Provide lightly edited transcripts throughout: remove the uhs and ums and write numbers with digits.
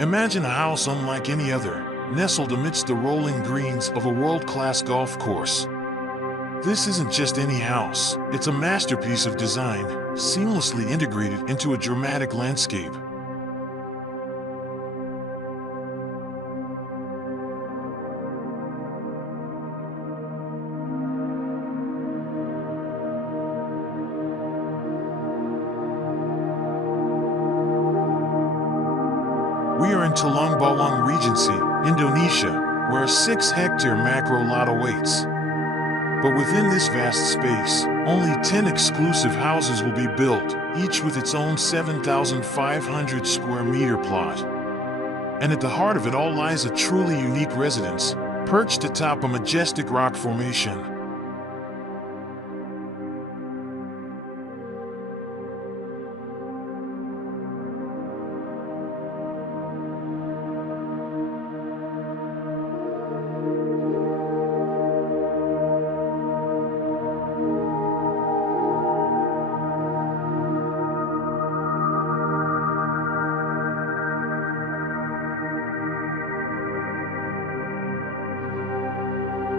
Imagine a house unlike any other, nestled amidst the rolling greens of a world-class golf course. This isn't just any house, it's a masterpiece of design, seamlessly integrated into a dramatic landscape. We are in Tulang Bawang Regency, Indonesia, where a 6-hectare macro lot awaits. But within this vast space, only 10 exclusive houses will be built, each with its own 7,500 square meter plot. And at the heart of it all lies a truly unique residence, perched atop a majestic rock formation.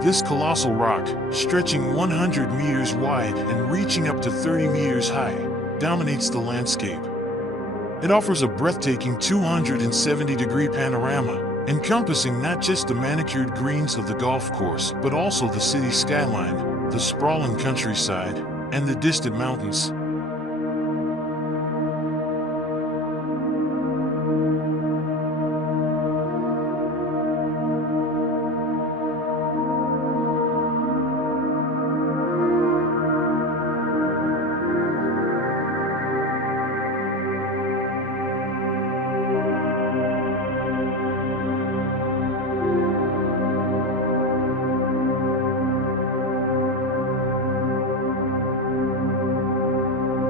This colossal rock, stretching 100 meters wide and reaching up to 30 meters high, dominates the landscape. It offers a breathtaking 270-degree panorama, encompassing not just the manicured greens of the golf course, but also the city skyline, the sprawling countryside, and the distant mountains.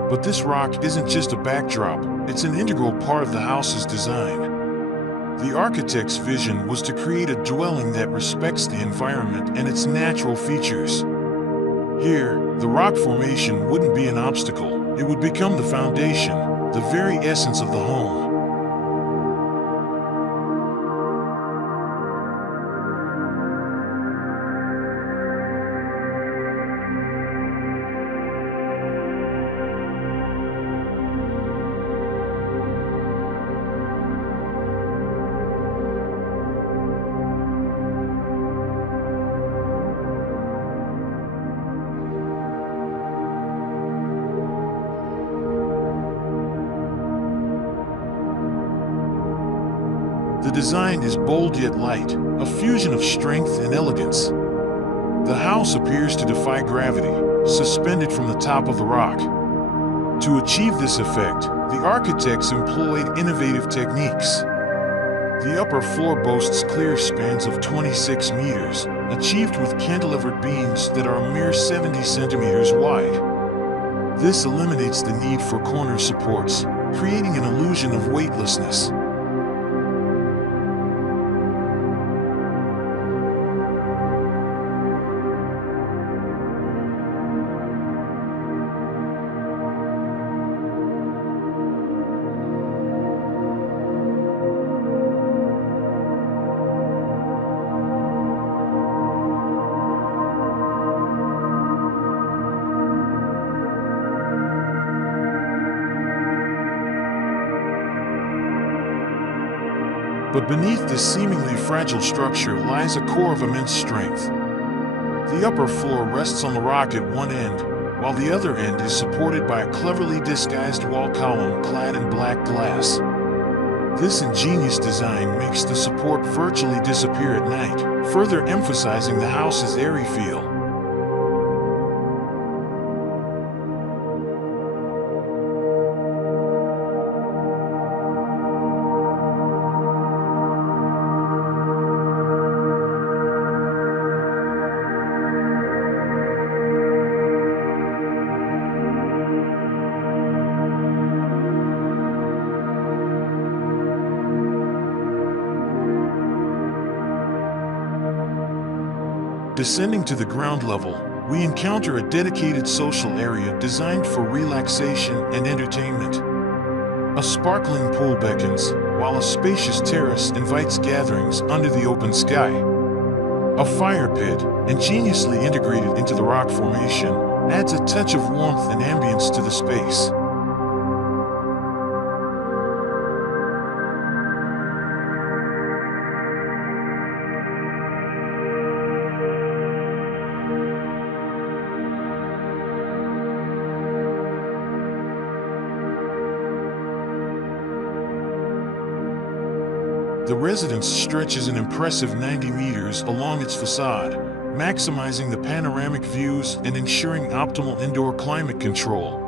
But this rock isn't just a backdrop, it's an integral part of the house's design. The architect's vision was to create a dwelling that respects the environment and its natural features. Here, the rock formation wouldn't be an obstacle, it would become the foundation, the very essence of the home. The design is bold yet light, a fusion of strength and elegance. The house appears to defy gravity, suspended from the top of the rock. To achieve this effect, the architects employed innovative techniques. The upper floor boasts clear spans of 26 meters, achieved with cantilevered beams that are a mere 70 centimeters wide. This eliminates the need for corner supports, creating an illusion of weightlessness. But beneath this seemingly fragile structure lies a core of immense strength. The upper floor rests on the rock at one end, while the other end is supported by a cleverly disguised wall column clad in black glass. This ingenious design makes the support virtually disappear at night, further emphasizing the house's airy feel. Descending to the ground level, we encounter a dedicated social area designed for relaxation and entertainment. A sparkling pool beckons, while a spacious terrace invites gatherings under the open sky. A fire pit, ingeniously integrated into the rock formation, adds a touch of warmth and ambience to the space. The residence stretches an impressive 90 meters along its facade, maximizing the panoramic views and ensuring optimal indoor climate control.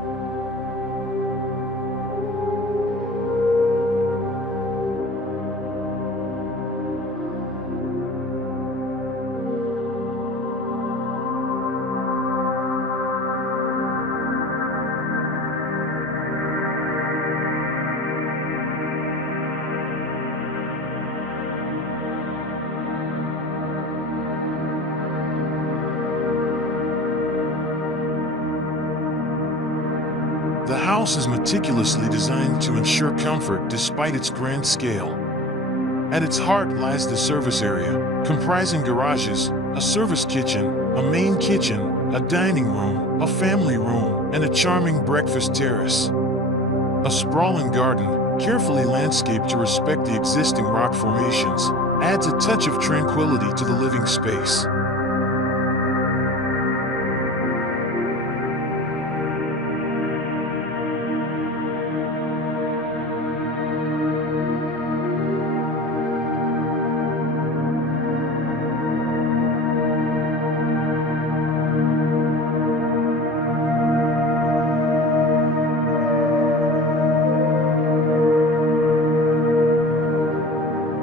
The house is meticulously designed to ensure comfort despite its grand scale. At its heart lies the service area, comprising garages, a service kitchen, a main kitchen, a dining room, a family room, and a charming breakfast terrace. A sprawling garden, carefully landscaped to respect the existing rock formations, adds a touch of tranquility to the living space.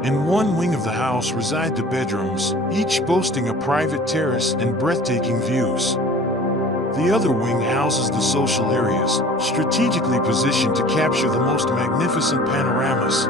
In one wing of the house reside the bedrooms, each boasting a private terrace and breathtaking views. The other wing houses the social areas, strategically positioned to capture the most magnificent panoramas.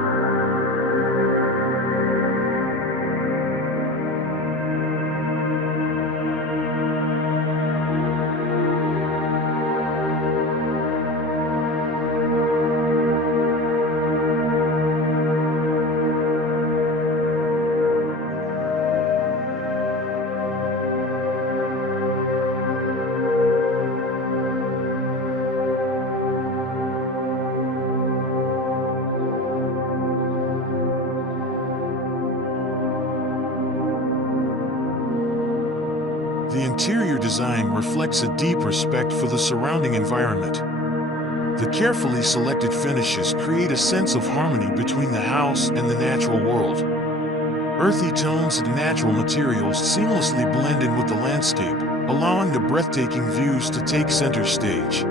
The interior design reflects a deep respect for the surrounding environment. The carefully selected finishes create a sense of harmony between the house and the natural world. Earthy tones and natural materials seamlessly blend in with the landscape, allowing the breathtaking views to take center stage.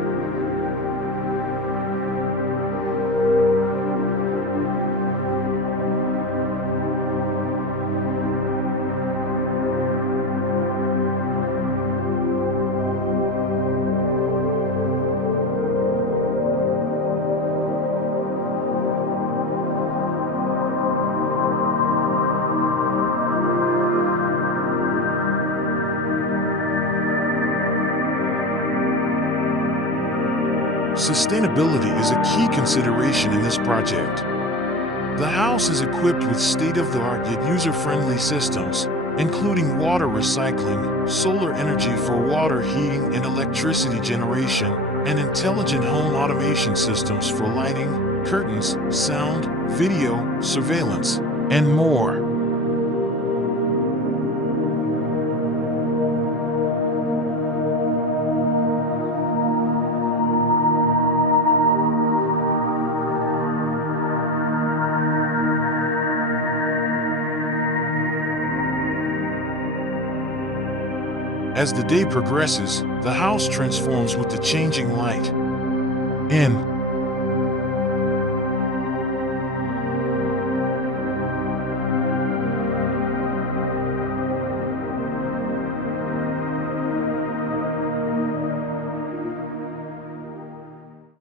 Sustainability is a key consideration in this project. The house is equipped with state-of-the-art yet user-friendly systems, including water recycling, solar energy for water heating and electricity generation, and intelligent home automation systems for lighting, curtains, sound, video, surveillance, and more. As the day progresses, the house transforms with the changing light. In